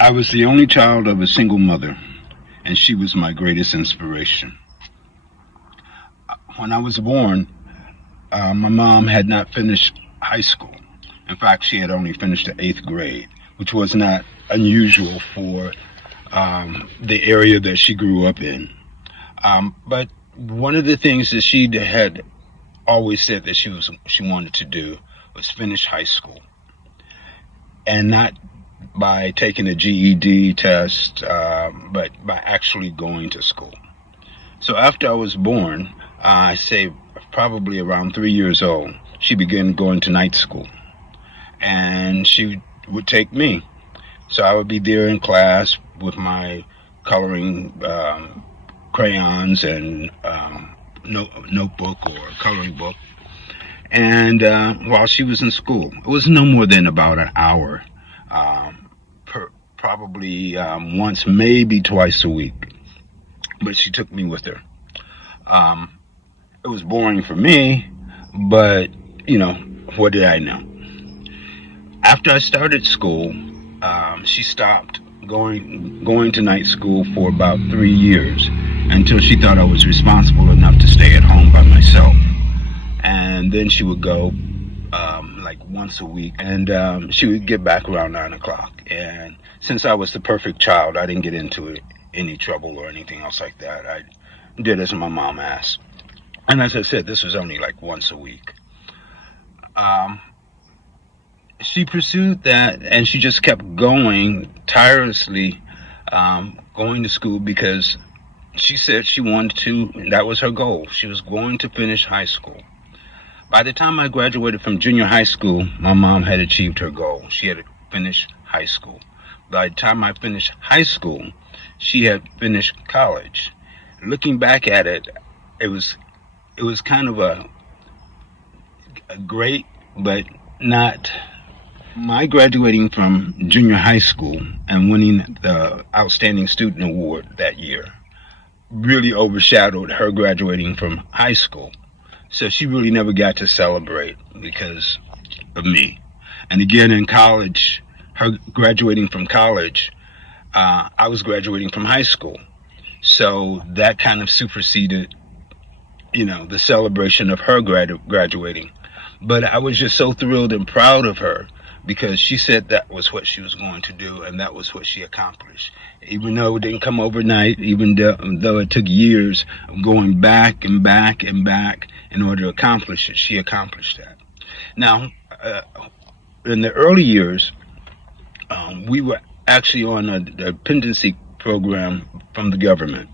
I was the only child of a single mother, and she was my greatest inspiration. When I was born, my mom had not finished high school. In fact, she had only finished the eighth grade, which was not unusual for the area that she grew up in. But one of the things that she had always said that she wanted to do was finish high school, and not by taking a GED test, but by actually going to school. So after I was born, I say probably around 3 years old, she began going to night school, and she would take me. So I would be there in class with my coloring crayons and notebook or coloring book. And while she was in school, it was no more than about an hour, probably once, maybe twice a week. But she took me with her. It was boring for me, but what did I know? After I started school, she stopped going to night school for about 3 years until she thought I was responsible enough to stay at home by myself. And then she would go like once a week, and she would get back around 9 o'clock. And since I was the perfect child, I didn't get into any trouble or anything else like that. I did as my mom asked. And as I said, this was only like once a week. She pursued that, and she just kept going tirelessly, going to school because she said she wanted to, that was her goal. She was going to finish high school. By the time I graduated from junior high school, my mom had achieved her goal. She had finished high school. By the time I finished high school, she had finished college. Looking back at it, it was kind of a great, but not. My graduating from junior high school and winning the Outstanding Student Award that year really overshadowed her graduating from high school. So she really never got to celebrate because of me. And again, in college, her graduating from college, I was graduating from high school. So that kind of superseded, the celebration of her graduating. But I was just so thrilled and proud of her because she said that was what she was going to do, and that was what she accomplished. Even though it didn't come overnight, even though it took years of going back and back and back in order to accomplish it, she accomplished that. Now, in the early years, we were actually on a dependency program from the government.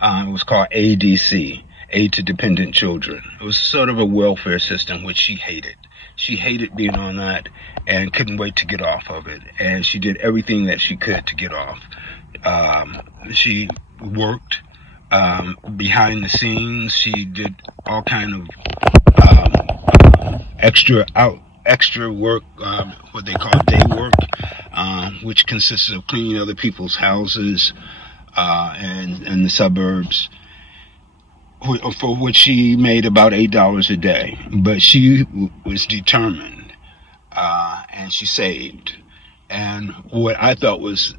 It was called ADC, Aid to Dependent Children. It was sort of a welfare system, which she hated. She hated being on that and couldn't wait to get off of it. And she did everything that she could to get off. She worked behind the scenes. She did all kind of extra work, what they call day work, which consisted of cleaning other people's houses and the suburbs, for which she made about $8 a day. But she was determined, and she saved. And what I thought was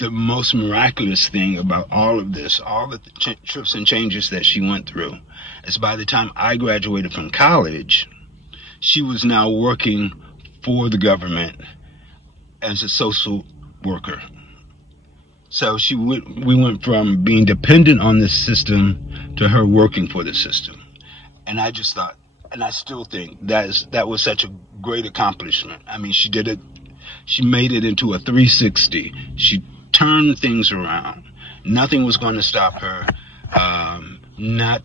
the most miraculous thing about all of this, all the trips and changes that she went through, is by the time I graduated from college, she was now working for the government as a social worker. So we went from being dependent on this system to her working for the system. And I just thought, and I still think that was such a great accomplishment. I mean, she did it. She made it into a 360. She turned things around. Nothing was going to stop her. Not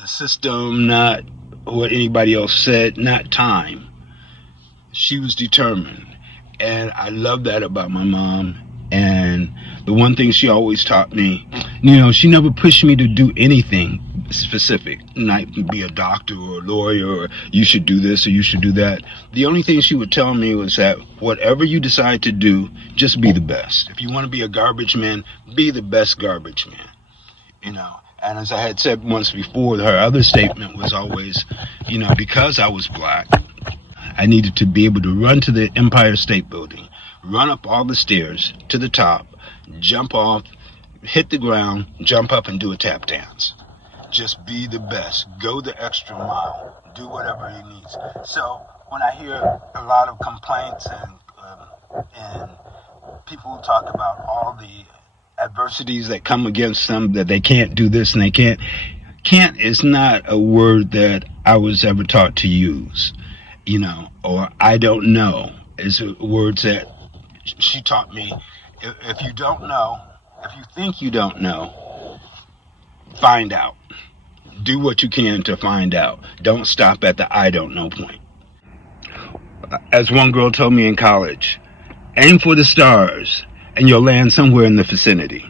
the system, not what anybody else said, not time. She was determined. And I love that about my mom. And the one thing she always taught me, she never pushed me to do anything specific, not be a doctor or a lawyer, or you should do this or you should do that. The only thing she would tell me was that whatever you decide to do, just be the best. If you want to be a garbage man, be the best garbage man. And as I had said once before, her other statement was always, because I was black, I needed to be able to run to the Empire State Building, run up all the stairs to the top, jump off, hit the ground, jump up and do a tap dance. Just be the best. Go the extra mile. Do whatever he needs. So when I hear a lot of complaints and people talk about all the adversities that come against them, that they can't do this and they can't is not a word that I was ever taught to use, or I don't know is words that she taught me. If you don't know, if you think you don't know, find out. Do what you can to find out. Don't stop at the I don't know point. As one girl told me in college, aim for the stars and you'll land somewhere in the vicinity.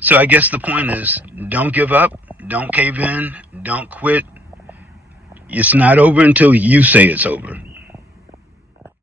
So I guess the point is, don't give up, don't cave in, don't quit. It's not over until you say it's over.